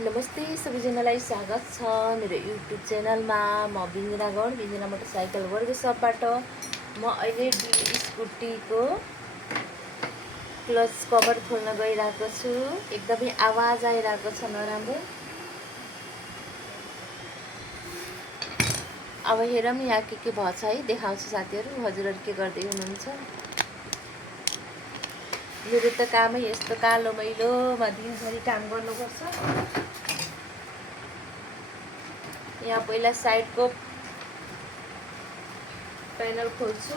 नमस्ते सबैजनालाई स्वागत छ मेरो युट्युब च्यानलमा। म बिन्जना गौड, बिन्जना मोटरसाइकल वर्कसपबाट। म अहिले डिल स्कुटीको क्लच कभर खोल्न गइरहेको छु। एकदमै आवाज आइरहेको छ नराम्रो। अब हेरौँ यहाँ के भएछ है, देखाउँछु साथीहरू। हजुरहरू के गर्दै हुनुहुन्छ? मेरो त कामै यस्तो कालो मैलोमा दिनभरि काम गर्नुपर्छ। यहाँ पहिला साइडको प्यानल खोल्छु।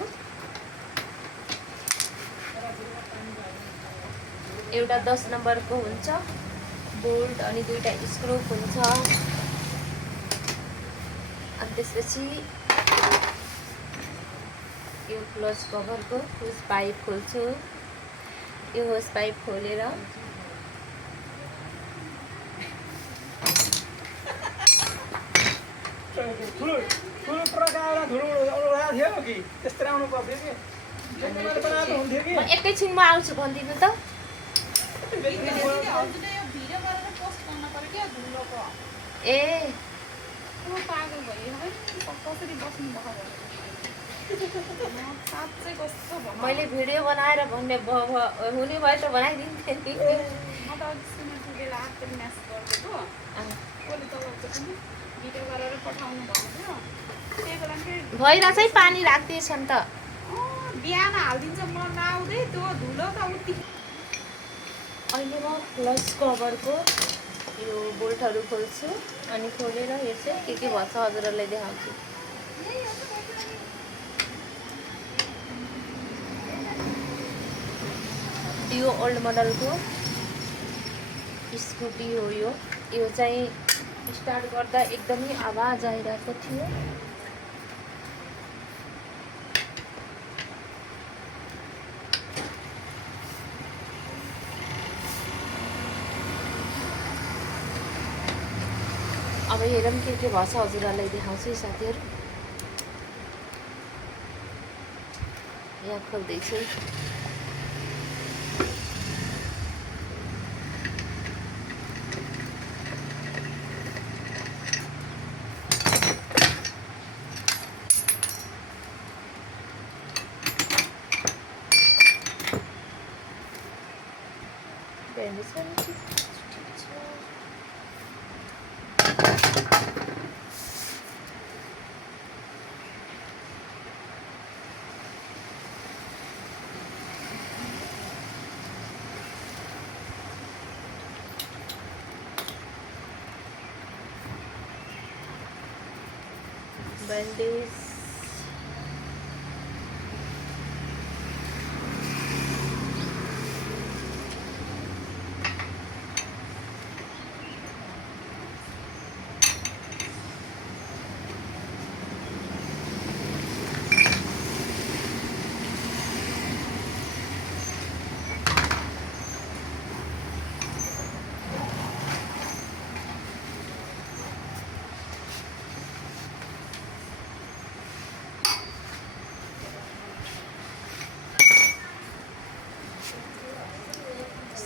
एउटा 10 नम्बरको हुन्छ बोल्ट अनि दुईटा स्क्रु हुन्छ। अनि त्यसपछि यो क्लच कभरको होस पाइप खोल्छु। यो होस पाइप खोलेर एकैछिनमा आउँछु भनिदिनु त। ए मैले भिडियो बनाएर भन्ने हुने भए त बनाइदिन्थेँ नि। भइरहेछ है, पानी राख्दिएछ नि त। बिहान हालिदिन्छ म नआउँदै त्यो धुलो त उति। अहिले म क्लच कभरको यो बोल्टहरू खोल्छु अनि खोलेर हेर्छु के भन्छ, हजुरहरूलाई देखाउँछु। यो ओल्ड मोडलको स्कुटी हो। यो चाहिँ स्टार्ट गर्दा एकदमै आवाज आइरहेको थियो। अब हेरौँ के भएछ, हजुरहरूलाई देखाउँछु है साथीहरू। यहाँ खोल्दैछु। बैंडेज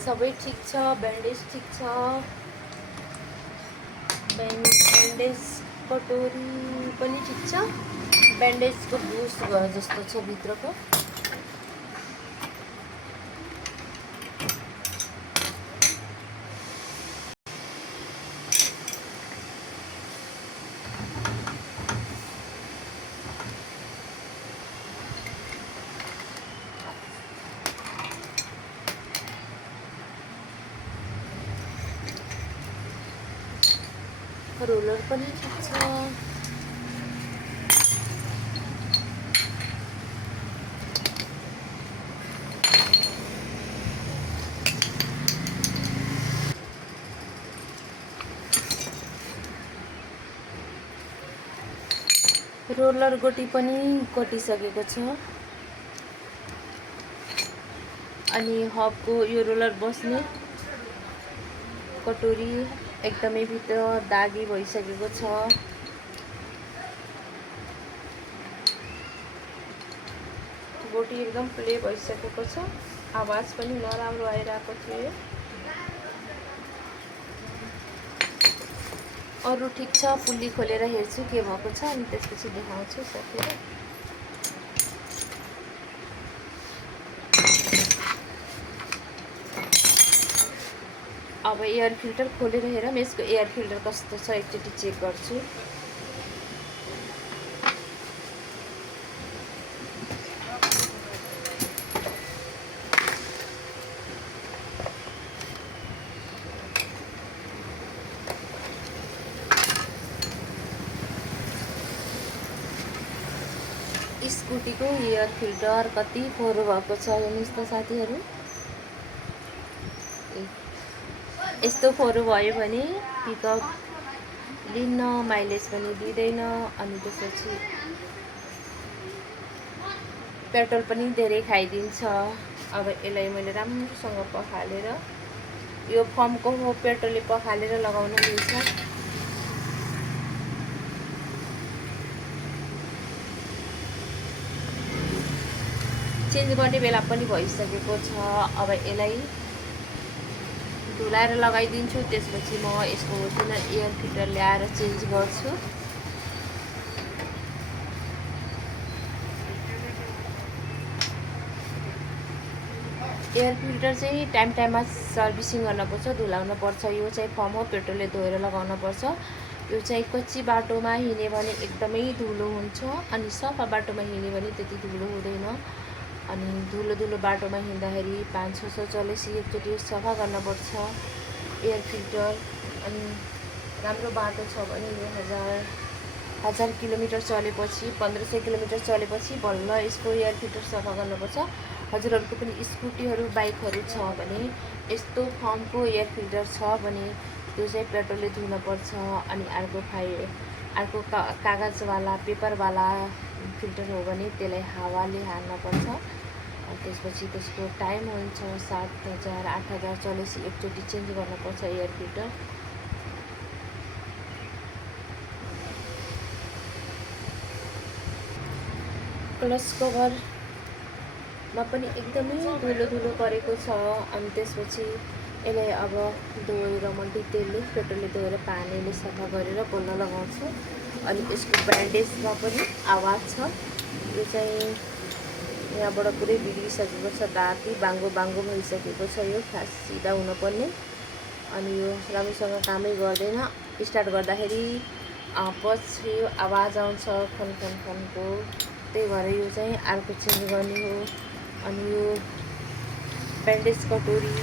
सबै ठिक छ, ब्यान्डेज ठिक छ। ब्यान्डेज कटोरी पनि ठिक छ। ब्यान्डेजको बुस भयो जस्तो छ भित्रको। रोलर पनि ठिक छ। रोलर गोटी पनि कटिसकेको छ। अनि हबको यो रोलर बस्ने कटोरी एकदमै भित्र दागी भइसकेको छ। गोटी एकदम प्ले भइसकेको छ। आवाज पनि नराम्रो आइरहेको थियो। अरू ठिक छ, पुल्ली खोलेर हेर्छु के भएको छ अनि त्यसपछि देखाउँछु सकेर। अब एयर फिल्टर खोलेर हेरौँ यसको एयर फिल्टर कस्तो छ एकचोटि चेक गर्छु। स्कुटीको एयर फिल्टर कति फोहोर भएको छ हेर्नुहोस् त साथीहरू। यस्तो फोहोर भयो भने पिकअप लिन्न, माइलेज पनि दिँदैन अनि त्यसपछि पेट्रोल पनि धेरै खाइदिन्छ। अब यसलाई मैले राम्रोसँग पखालेर, यो फर्मको हो पेट्रोलले पखालेर लगाउन मिल्छ। चेन्ज गर्ने बेला पनि भइसकेको छ। अब यसलाई धुलाएर लगाइदिन्छु, त्यसपछि म यसको ओरिजिनल एयर फिल्टर ल्याएर चेन्ज गर्छु। एयर फिल्टर चाहिँ टाइम टाइममा सर्भिसिङ गर्नुपर्छ, धुलाउन पर्छ। यो चाहिँ फर्म हो, पेट्रोलले धोएर लगाउन पर्छ। यो चाहिँ कच्ची बाटोमा हिँड्यो भने एकदमै धुलो हुन्छ अनि सफा बाटोमा हिँड्यो भने त्यति धुलो हुँदैन। अनि धुलो बाटोमा हिँड्दाखेरि 500-600 चलेपछि एकचोटि सफा गर्नुपर्छ एयर फिल्टर। अनि राम्रो बाटो छ भने यो 1000 किलोमिटर चलेपछि, 1500 किलोमिटर चलेपछि बल्ल यसको एयर फिल्टर सफा गर्नुपर्छ। हजुरहरूको पनि स्कुटीहरू बाइकहरू छ भने यस्तो फर्मको एयर फिल्टर छ भने त्यो चाहिँ पेट्रोलले धुनुपर्छ। अनि अर्को कागजवाला पेपरवाला फिल्टर हो भने त्यसलाई हावाले हाल्नुपर्छ। अनि त्यसपछि त्यसको टाइम हुन्छ 7000 8000 चलेपछि एकचोटि चेन्ज गर्नुपर्छ एयर फिल्टर। क्लच कभरमा पनि एकदमै धुलो परेको छ। अनि त्यसपछि यसलाई अब धोएर म डिटेलले पेट्रोलले धोएर पानीले सफा गरेर बल्ल लगाउँछु। अनि यसको ब्यान्डेजमा पनि आवाज छ। यो चाहिँ यहाँबाट पुरै बिग्रिसकेको छ, दाँती बाङ्गो भइसकेको छ। यो खास सिधा हुनुपर्ने। अनि यो राम्रोसँग कामै गर्दैन। स्टार्ट गर्दाखेरि पछि आवाज आउँछ खनको। त्यही भएर यो चाहिँ अर्को चेन्ज गर्ने हो। अनि यो ब्यान्डेज कटोरी,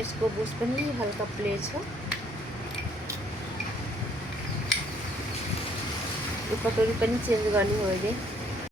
यसको बुस पनि हल्का प्ले छ। यो कटोरी पनि चेन्ज गर्ने हो अहिले।